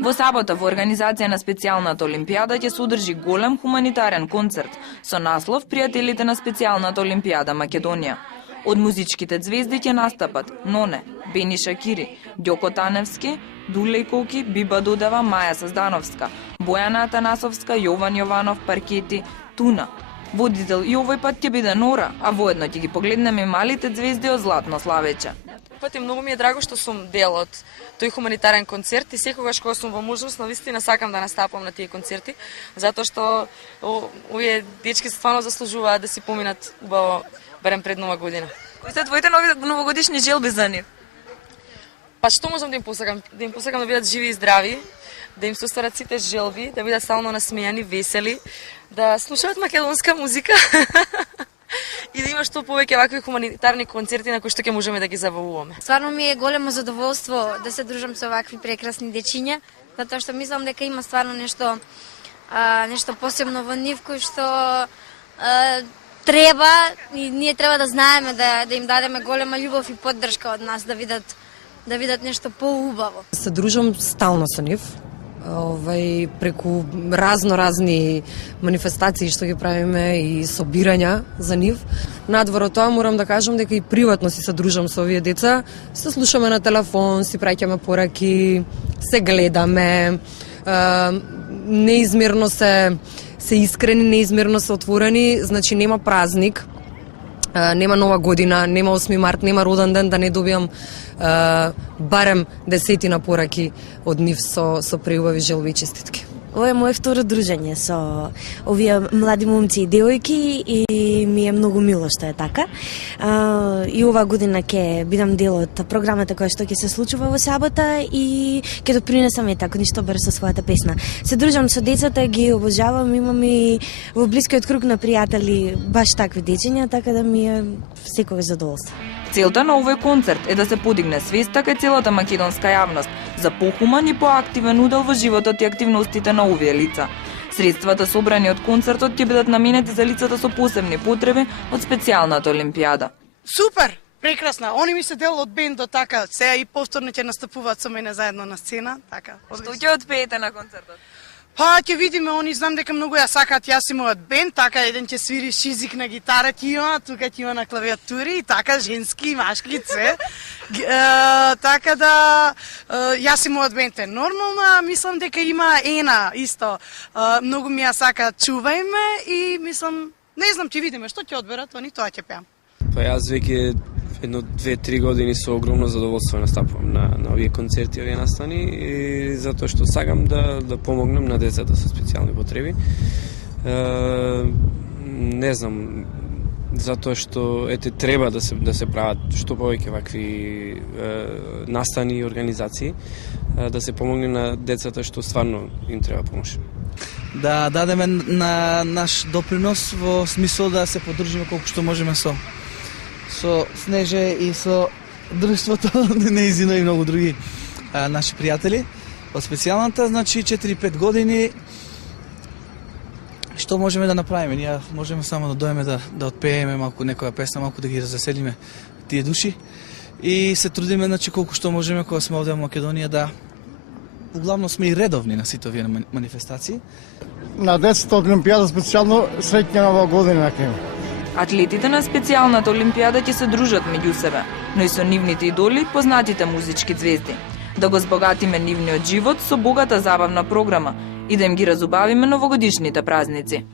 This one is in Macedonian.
Во сабота во организација на специјалната олимпијада ќе се одржи голем хуманитарен концерт со наслов Пријателите на специјалната олимпијада Македонија. Од музичките звезди ќе настапат Ноне, Бени Шакири, Ѓоко Таневски, Дулеј Коки, Биба Додева, Маја Саздановска, Бојана Атанасовска, Јован Јованов, Паркети, Туна. Водител и овој пат ќе биде Нора, а воедно ќе ги погледнеме малите звезди од Златно Славече. Пати многу ми е драго што сум дел од тој хуманитарен концерт и секогаш кога сум во можност, навистина сакам да настапам на тие концерти, затоа што овие дечки стварно заслужуваат да си поминат убаво барем пред Нова година. Кои се твоите новогодишни желби за нив? Па што можам да им посакам? Да им посакам да бидат живи и здрави, да им се остарат сите желби, да бидат стално насмејани, весели, да слушаат македонска музика и да има што повеќе вакви хуманитарни концерти на кои што ќе можеме да ги забавуваме. Стварно ми е големо задоволство да се дружам со вакви прекрасни дечиња, затоа што мислам дека има стварно нешто посебно во нив кој што треба и ние треба да знаеме да им дадеме голема љубов и поддршка од нас да видат нешто поубаво. Се дружам стално со нив. Преку разни манифестации што ги правиме и собирања за нив. Надвор од тоа морам да кажам дека и приватно си се дружам со овие деца. Се слушаме на телефон, си праќаме пораки, се гледаме, неизмерно се искрени, неизмерно се отворени, значи нема празник, нема Нова година, нема 8 март, нема роден ден да не добијам барем 10 пораки од нив со преубави желби и честитки. Ова е моје второ дружење со овие млади момци и девојки и ми е многу мило што е така. И оваа година ќе бидам дел од програмата која што ќе се случува во сабота и ќе допринесам така ништо бар со својата песна. Се дружам со децата, ги обожавам, имам и во блискиот круг на пријатели баш такви дечиња, така да ми е секогаш задоволство. Целта на овој концерт е да се подигне свеста кај целата македонска јавност за похуман и поактивен удел во животот и активностите на овие лица. Средствата собрани од концертот ќе бидат наменети за лицата со посебни потреби од специјалната олимпијада. Супер! Прекрасна. Они ми се дел од бендот, така, сега и повторно ќе настапуваат со мене заедно на сцена, така. Што ќе отпеете на концертот? Па ќе видиме, они знам дека многу ја сакаат јас и мојот бенд, така еден ќе свири шизик на гитара, ќе има, тука ќе има на клавиатури и така женски и машки се. Така да јас и мојот бенд е нормално, мислам дека има Ена исто. Многу ми ја сакаат чувајме и мислам, не знам, ќе видиме што ќе одберат, они тоа ќе пеам. Па јас веќе 1-2-3 години со огромно задоволство настапувам на овие концерти, овие настани, и затоа што сакам да помогнам на децата со специјални потреби. Не знам, затоа што треба да се прават што повеќе вакви настани и организации, да се помогне на децата што стварно им треба помош. Да дадеме на наш допринос во смисол да се поддржиме колку што можеме со Снеже и со друштвото, неизино и многу други наши пријатели. Од специјалната, значи 4-5 години, што можеме да направиме? Ние можеме само да дојдеме да отпееме малку некоја песна, малку да ги развеселиме тие души и се трудиме, значи колку што можеме кога сме овде во Македонија да углавно сме и редовни на сите овие манифестации. На децата од Олимпијада специјално среќна нова година на Атлетите на специјалната олимпијада ќе се дружат меѓу себе, но и со нивните идоли, познатите музички звезди. Да го збогатиме нивниот живот со богата забавна програма и да им ги разубавиме новогодишните празници.